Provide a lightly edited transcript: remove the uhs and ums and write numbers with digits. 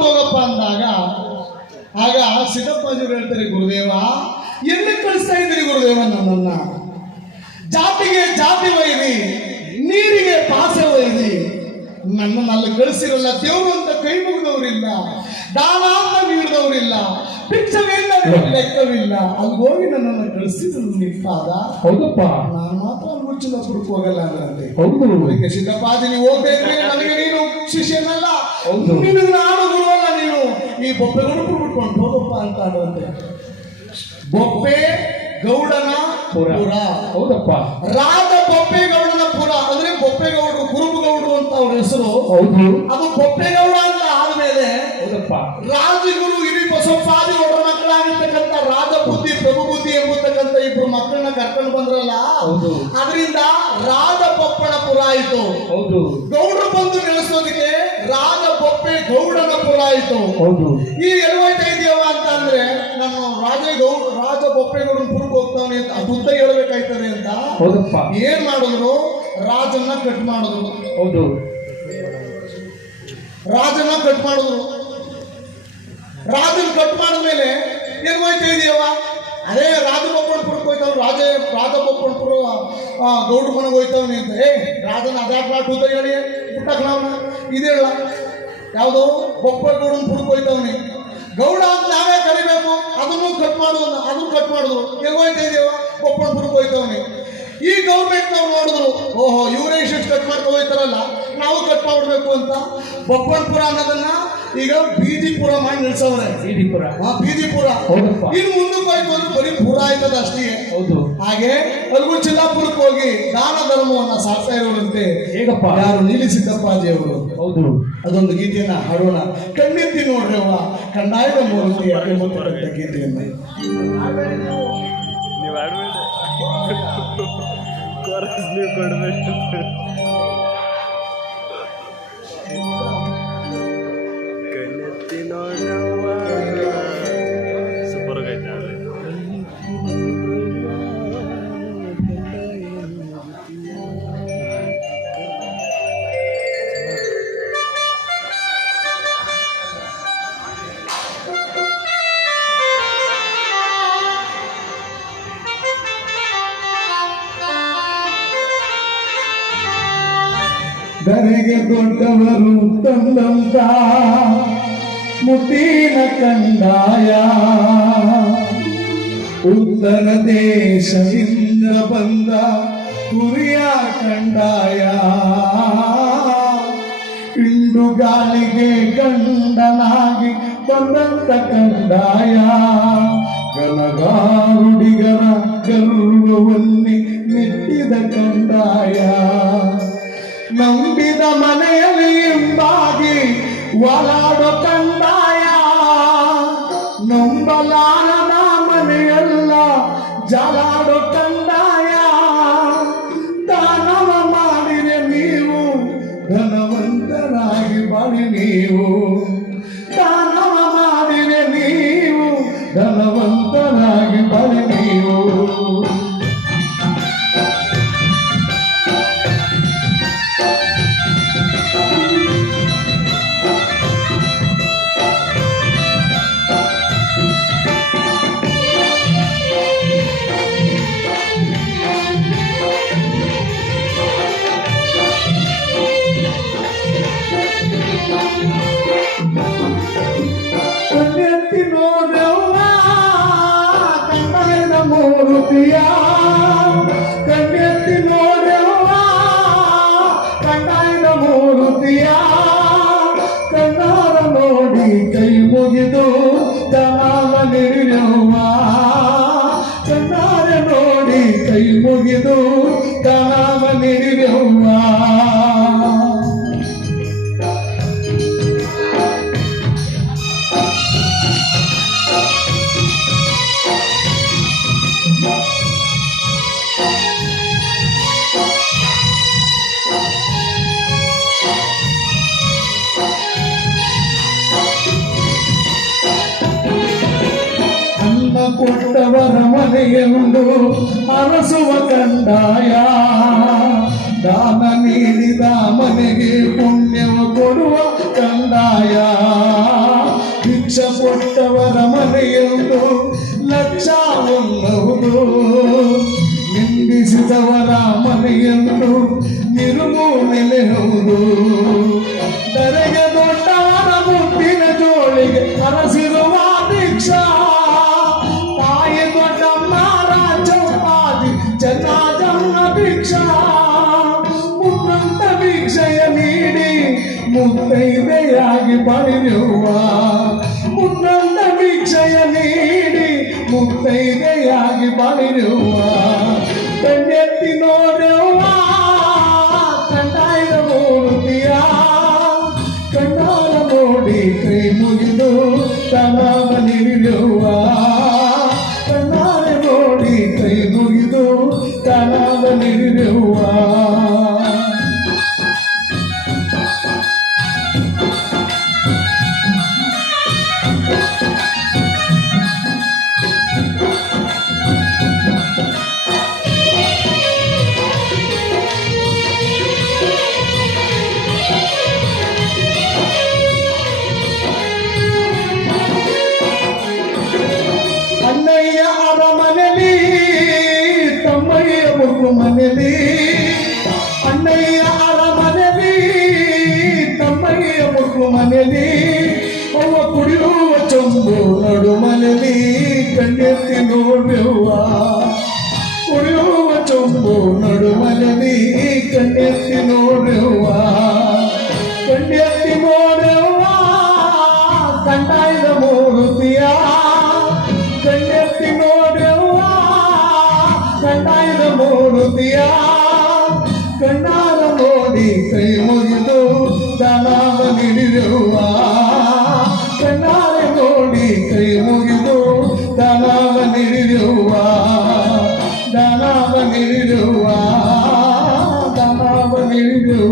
ಹೊರತು ಹೋಗಪ್ಪ ಅಂದಾಗ ಆಗ ಸಿದ್ದಪ್ಪಾಜಿಯವರು ಹೇಳ್ತಾರೆ, ಗುರುದೇವ ಎಲ್ಲಿ ಕಳಿಸ್ತಾ ಇದ್ದೀರಿ ಗುರುದೇವ ನನ್ನನ್ನ? ಜಾತಿಗೆ ಜಾತಿ ಒಯ್ದಿ, ನೀರಿಗೆ ಪಾಸೆ ಒಯ್ದಿ, ನನ್ನನ್ನು ಅಲ್ಲಿ ಕಳಿಸಿರಲ್ಲ. ದೇವರು ಅಂತ ಕೈ ಮುಗಿದವರಿಲ್ಲ, ದಾನ ಅಂತ ನೀಡಿದವರಿಲ್ಲ, ಭಿಕ್ಷವಿಲ್ಲ, ಲೆಕ್ಕವಿಲ್ಲ. ಅಲ್ಲಿ ಹೋಗಿ ನನ್ನನ್ನು ಕಳಿಸಿದ್ರು ನಿಪ್ಪಾದ. ಹೌದಪ್ಪ, ನಾನು ಮಾತ್ರ ಮುಚ್ಚಿದ ಪುರುಕ್ ಹೋಗಲ್ಲ ಅಂದ್ರೆ. ಹೌದು. ಅದಕ್ಕೆ ಸಿದ್ದಪ್ಪಾಜಿ ನೀವು ಹೋಗ್ಬೇಕ್ರಿ, ನನಗೆ ನೀನು ಶಿಷ್ಯನಲ್ಲ, ನಿನಗೆ ನಾನು ಗುರುವಲ್ಲ. ನೀನು ಈ ಬೊಪ್ಪೆ ಗುರುಪು ಬಿಟ್ಕೊಂಡು ಹೋಗಪ್ಪ ಅಂತ ಆಡುವಂತೆ. ಬೊಪ್ಪೆ ಗೌಡನ ಪುರ. ಹೌದಪ್ಪ. ರಾಜ ಬೊಪ್ಪೇಗೌಡನ ಪುರ ಅಂದ್ರೆ ಬೊಪ್ಪೇಗೌಡರು, ಕುರುಬಗೌಡರು ಅಂತ ಅವ್ರ ಹೆಸರು. ಹೌದು. ಅದು ಬೊಪ್ಪೇಗೌಡ ಅಂತ ಆದ್ಮೇಲೆ ಹೌದಪ್ಪ, ರಾಜಗುರು ಹಿರಿ ಬಸವಪ್ಪಾದಿ ಒಬ್ಬರ ಮಕ್ಕಳಾಗಿರ್ತಕ್ಕಂಥ ರಾಜಬುದ್ಧಿ ಪ್ರಭುಬುದ್ಧಿ ಎಂಬತಕ್ಕಂಥ ಇಬ್ರು ಮಕ್ಕಳನ್ನ ಕರ್ಕೊಂಡು ಬಂದ್ರಲ್ಲ, ಅದರಿಂದ ರಾಜ ಬೊಪ್ಪಣಪುರ ಆಯಿತು. ಹೌದು. ಗೌಡರು ಬಂದು ನೆಲೆಸೋದಕ್ಕೆ ರಾಜ ಬೊಪ್ಪೆ ಗೌಡನ ಪುರ ಆಯಿತು. ಹೌದು. ಈ ಎಲ್ವೈತಾ ಇದೆಯವ ಅಂತ ಅಂದ್ರೆ ನಾನು ರಾಜ ಬೊಪ್ಪೇಗೌಡನ ಪುರಕ್ಕೆ ಹೋಗ್ತಾವನೆ ಅಂತ ಅದ್ಭುತ ಹೇಳ್ಬೇಕಾಯ್ತದೆ ಅಂತ. ಹೌದಪ್ಪ. ಏನ್ ಮಾಡಿದ್ರು? ರಾಜನ್ನ ಕಟ್ ಮಾಡಿದ್ರು. ಹೌದು. ರಾಜನ ಕಟ್ ಮಾಡಿದ್ರು. ರಾಜನ್ ಕಟ್ ಮಾಡಿದ್ಮೇಲೆ ಏನ್ ಹೋಯ್ತಾ ಇದೆಯವ? ಅದೇ ರಾಜ ಬೊಪ್ಪಣಪುರಕ್ಕೆ ಹೋಯ್ತಾವ್. ರಾಜ ಬೊಪ್ಪಣಪುರ ಗೌಡ ಮನೆಗೆ ಹೋಯ್ತಾವನಿ ಅಂತ. ರಾಜನ ಅದ್ಯಾಕೆ ಟೂತ ಹೇಳಿ ಬಿಟ್ಟಕ್ ನಾವ್ನ ಇದೇಳ ಯಾವುದು ಬೊಪ್ಪೇಗೌಡನ ಪುರಕ್ಕೆ ಹೋಯ್ತಾವನಿ. ಗೌಡ ಅಂತ ನಾವೇ ಕರಿಬೇಕು, ಅದನ್ನು ಕಟ್ ಮಾಡುವ, ಅದನ್ನು ಕಟ್ ಮಾಡಿದ್ರು. ಎಲ್ಲಿ ಹೋಯ್ತಾ ಇದೆಯವ? ಬೊಪ್ಪಣಪುರಕ್ಕೆ ಹೋಯ್ತಾವನಿ. ಈ ಗೌರ್ಮೆಂಟ್ ನಾವು ನೋಡಿದ್ರು, ಓಹೋ ಇವರೇ ಇಷ್ಟು ಕಟ್ ಮಾಡ್ಕೊ ಹೋಯ್ತಾರಲ್ಲ, ನಾವು ಕಟ್ ಮಾಡ್ಬೇಕು ಅಂತ ಬೊಪ್ಪಣಪುರ ಅನ್ನೋದನ್ನ ಈಗ ಬೀದಿಪುರ ಮಾಡಿ ನಿಲ್ಸವ್ರೆ. ಬೀದಿಪುರ. ಬೀದಿಪುರ. ಇನ್ನು ಮುಂದಕ್ಕೆ ಹೋಯ್ತು ಅಂದ್ರೆ ಬರೀ ಪುರ ಆಯ್ತದ ಅಷ್ಟೇ. ಹೌದು. ಹಾಗೆ ಅಲ್ಗೂ ಚಿಲ್ಲಾಪುರಕ್ಕೆ ಹೋಗಿ ದಾನ ಧರ್ಮವನ್ನ ಸಾಕ್ತಾ ಇರೋರಂತೆ. ಹೇಗಪ್ಪ? ಯಾರು? ನೀಲಿ ಸಿದ್ದಪ್ಪಾಜಿ ಅವರು. ಹೌದು. ಅದೊಂದು ಗೀತೆಯನ್ನ ಹಾಡೋಣ. ಕಣ್ಣೆತ್ತಿ ನೋಡ್ರಿ ಅವ್ವ ಕಂದಾಯದ ಮೂರ್ತಿ ಎಂಬತಕ್ಕಂಥ ಗೀತೆಯನ್ನು ನೀವು ಆಡ್ಬೇಡ, ಕೋರಸ್ ನೀವು ಕೊಡ್ಬೇಕು. ಕಣ್ಣೆತ್ತಿ ನೋಡವ್ವ ಸೂಪರ್ ಆಗೈತೆ. ಧರೆಗೆ ದೊಡ್ಡವರು ತಂದಂತ ಮುತ್ತಿನ ಕಂದಾಯ, ಉತ್ತರ ದೇಶದಿಂದ ಬಂದ ಕುರಿಯ ಕಂದಾಯ, ಇಂಡು ಗಾಳಿಗೆ ಗಂಡನಾಗಿ ಬಂದಂತ ಕಂದಾಯ, ಗನಗಾರುಡಿಗರ ಗರ್ವವನ್ನಿ ಮೆಟ್ಟಿದ ಕಂದಾಯ, ನಂಬಿದ ಮನೆಯಲ್ಲಿ ಎಂಬಾಗಿ ಒಲಾಡೋ ಕಂದಾಯ, ನಂಬಲಾರದ ಮನೆಯಲ್ಲ ಜಲಾಡೋ ಕಂದಾಯ, ದಾನವ ಮಾಡಿರೆ ನೀವು ಧನವಂತರಾಗಿ ಬಾಳಿ ನೀವು, ದಾನವ ಮಾಡಿರೆ ನೀವು ಧನವಂತರಾಗಿ ಬಾಳಿ ನೀವು. ಕಣ್ಣೆತ್ತಿ ನೋಡವ್ವ ಕಂದಾಯದ ಮೂರ್ತಿಯ, ಕಣ್ಣೆತ್ತಿ ನೋಡವ್ವ ಕಂದಾಯದ ಮೂರ್ತಿಯ, ಕಣ್ಣಾರ ನೋಡಿ ಕೈ ಮುಗಿದು ದಾನ ನೀಡಿರವ್ವ, ಕಣ್ಣಾರ ನೋಡಿ ಕೈ ಮುಗಿದು ದಾನ ನೀಡಿರವ್ವ. ಕೊಟ್ಟವರ ಮನೆಯೆಂದು ಅರಸುವ ಕಂದಾಯ, ದಾನ ನೀಡಿದ ಮನೆಗೆ ಪುಣ್ಯವ ಕೊಡುವ ಕಂದಾಯ. ಕೊಟ್ಟವರ ಮನೆಯೊಂದು ಲಕ್ಷ ಒಲ್ಲವುದು, ನಿಂದಿಸಿದವರ ಮನೆಯೊಂದು ನಿರುಗು ನೆಲೆಹುದು. ಧರೆಗೆ ದೊಡ್ಡವರ ಮುಟ್ಟಿನ ಜೋಳಿಗೆ ಅರಸಿರುವ ದೀಕ್ಷಾ, ತಾಯಿ ದೊಡ್ಡಮ್ಮ ರಾಜಪಾದಿ ಜನಾಜನ್ನ ಭಿಕ್ಷಾ. ಮುತ್ತಂತ ಭಿಕ್ಷೆಯ ನೀಡಿ ಮುತ್ತೈದೆಯಾಗಿ ಬಾಳಿರುವ, ಮುತ್ತಂತ ಭಿಕ್ಷೆಯ ನೀಡಿ ಮುತ್ತೈದೆಯಾಗಿ ಬಾಳಿರುವ. ಕಣ್ಣೆತ್ತಿ ನೋಡುವ ಕಂಡಾಯ ಮೂರ್ತಿಯ, ಕಣ್ಣಾರ ನೋಡಿ ಕೈ ಮುಗಿದು ತನಾವ ನಿಲ್ಲುವ. ಕಣ್ಣಾರ ನೋಡಿ ಕೈ ಮುಗಿದು ತನಾವ ನಿಲ್ಲುವ. ಅಣ್ಣಯ್ಯ ಅರಮನೆಲಿ ತಮ್ಮಯ್ಯ ಮುಗು ಮನೆಲಿ, ಅಣ್ಣಯ್ಯ ಅರಮನೆಲಿ ತಮ್ಮಯ್ಯ ಮುಗು ಮನೆಲಿ. ಅವ್ವ ಕುಡಿಯುವ ಚೊಂಬು ನಡು ಮನೆಲಿ ಕಣ್ಣೆತ್ತಿ ನೋಡುವ, ಕುಡಿಯುವ ಚೊಂಬು ನಡು ಮನೆಲಿ ಕಣ್ಣೆತ್ತಿ ನೋಡುವ. ಕಣ್ಣೆತ್ತಿ ನೋಡುವ ಕಂಡಾಯದ ಮೂರ್ತಿಯ, ಕಣ್ಣೆತ್ತಿ ನೋಡುವ ಕಂಡಾಯದ ಮೂರ್ತಿಯ. ಕಣ್ಣಾರ ನೋಡಿ ಕೈ ಮುಗಿದು ದಾನವ ನೀಡಿರುವ, ಕಣ್ಣಾರ ನೋಡಿ ಕೈ ಮುಗಿದು ದಾನವ ನೀಡಿರುವ. ದಾನವ ನೀಡಿರುವ, ದಾನವ ನೀಡಿರುವ.